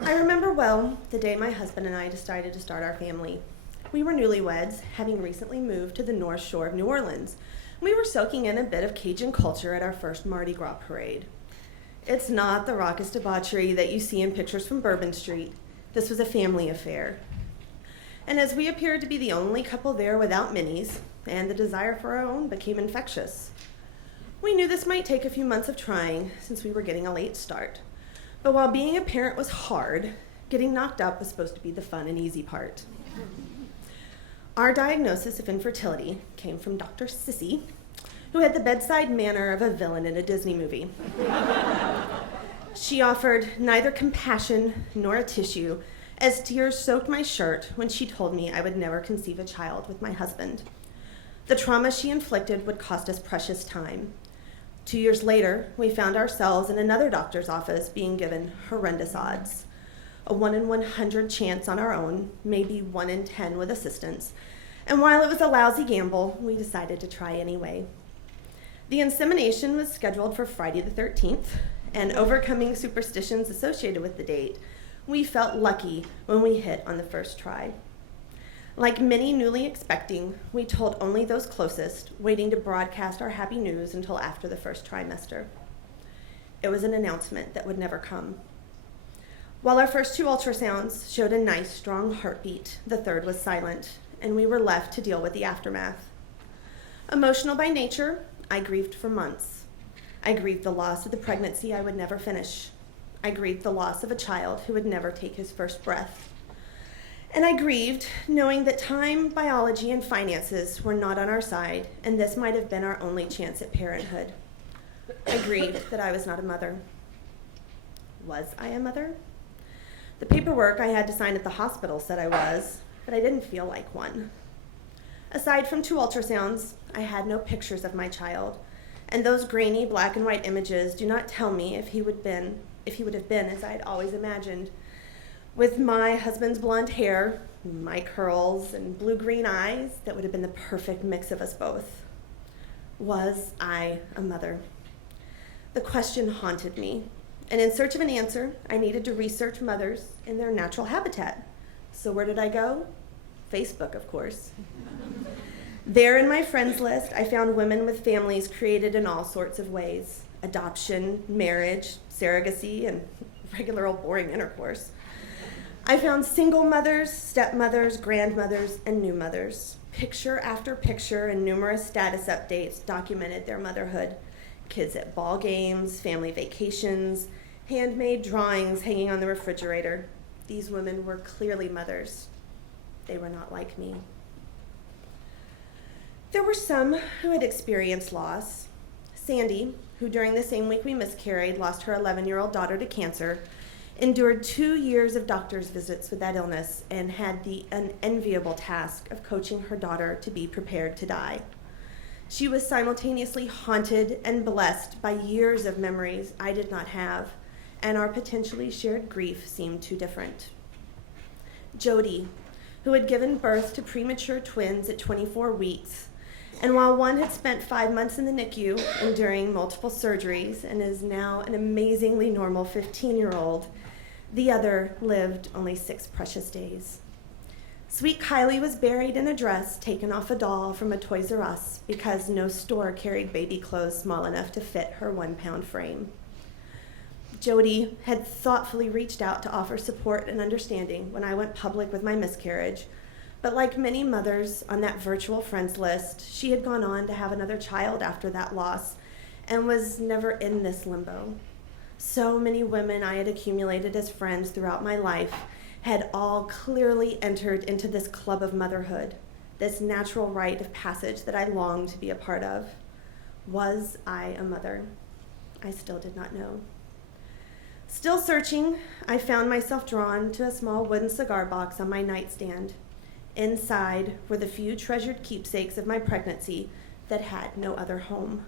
I remember well the day my husband and I decided to start our family. We were newlyweds, having recently moved to the North Shore of New Orleans. We were soaking in a bit of Cajun culture at our first Mardi Gras parade. It's not the raucous debauchery that you see in pictures from Bourbon Street. This was a family affair. And as we appeared to be the only couple there without minis, and the desire for our own became infectious. We knew this might take a few months of trying, since we were getting a late start. But while being a parent was hard, getting knocked up was supposed to be the fun and easy part. Our diagnosis of infertility came from Dr. Sissy, who had the bedside manner of a villain in a Disney movie. She offered neither compassion nor a tissue, as tears soaked my shirt when she told me I would never conceive a child with my husband. The trauma she inflicted would cost us precious time. 2 years later, we found ourselves in another doctor's office being given horrendous odds. A 1 in 100 chance on our own, maybe 1 in 10 with assistance. And while it was a lousy gamble, we decided to try anyway. The insemination was scheduled for Friday the 13th, and overcoming superstitions associated with the date, we felt lucky when we hit on the first try. Like many newly expecting, we told only those closest, waiting to broadcast our happy news until after the first trimester. It was an announcement that would never come. While our first 2 ultrasounds showed a nice, strong heartbeat, the third was silent, and we were left to deal with the aftermath. Emotional by nature, I grieved for months. I grieved the loss of the pregnancy I would never finish. I grieved the loss of a child who would never take his first breath. And I grieved knowing that time, biology, and finances were not on our side, and this might have been our only chance at parenthood. I grieved that I was not a mother. Was I a mother? The paperwork I had to sign at the hospital said I was, but I didn't feel like one. Aside from 2 ultrasounds, I had no pictures of my child, and those grainy black and white images do not tell me if he would have been as I had always imagined, with my husband's blonde hair, my curls, and blue-green eyes that would have been the perfect mix of us both. Was I a mother? The question haunted me, and in search of an answer, I needed to research mothers in their natural habitat. So where did I go? Facebook, of course. There in my friends list, I found women with families created in all sorts of ways: adoption, marriage, surrogacy, and regular old boring intercourse. I found single mothers, stepmothers, grandmothers, and new mothers. Picture after picture and numerous status updates documented their motherhood. Kids at ball games, family vacations, handmade drawings hanging on the refrigerator. These women were clearly mothers. They were not like me. There were some who had experienced loss. Sandy, who during the same week we miscarried lost her 11-year-old daughter to cancer, endured 2 years of doctor's visits with that illness and had the unenviable task of coaching her daughter to be prepared to die. She was simultaneously haunted and blessed by years of memories I did not have, and our potentially shared grief seemed too different. Jody, who had given birth to premature twins at 24 weeks, and while one had spent 5 months in the NICU enduring multiple surgeries and is now an amazingly normal 15-year-old, the other lived only 6 precious days. Sweet Kylie was buried in a dress taken off a doll from a Toys R Us because no store carried baby clothes small enough to fit her 1-pound frame. Jody had thoughtfully reached out to offer support and understanding when I went public with my miscarriage, but like many mothers on that virtual friends list, she had gone on to have another child after that loss and was never in this limbo. So many women I had accumulated as friends throughout my life had all clearly entered into this club of motherhood, this natural rite of passage that I longed to be a part of. Was I a mother? I still did not know. Still searching, I found myself drawn to a small wooden cigar box on my nightstand. Inside were the few treasured keepsakes of my pregnancy that had no other home: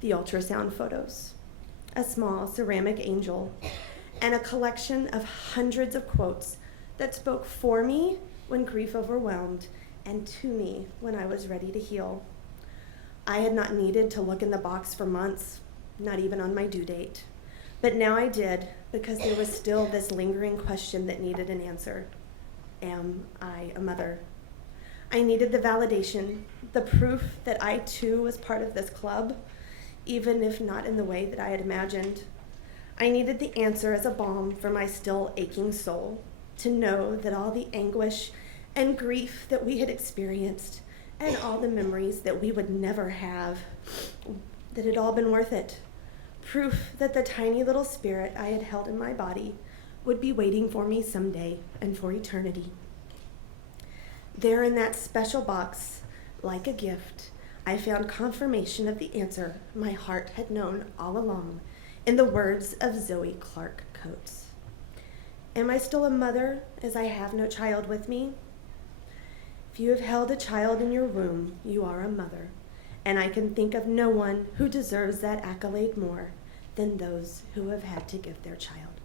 the ultrasound photos, a small ceramic angel, and a collection of hundreds of quotes that spoke for me when grief overwhelmed and to me when I was ready to heal. I had not needed to look in the box for months, not even on my due date. But now I did, because there was still this lingering question that needed an answer. Am I a mother? I needed the validation, the proof that I too was part of this club, even if not in the way that I had imagined. I needed the answer as a balm for my still aching soul, to know that all the anguish and grief that we had experienced and all the memories that we would never have, that it had all been worth it. Proof that the tiny little spirit I had held in my body would be waiting for me someday and for eternity. There in that special box, like a gift, I found confirmation of the answer my heart had known all along in the words of Zoe Clark Coates. Am I still a mother as I have no child with me? If you have held a child in your womb, you are a mother, and I can think of no one who deserves that accolade more than those who have had to give their child.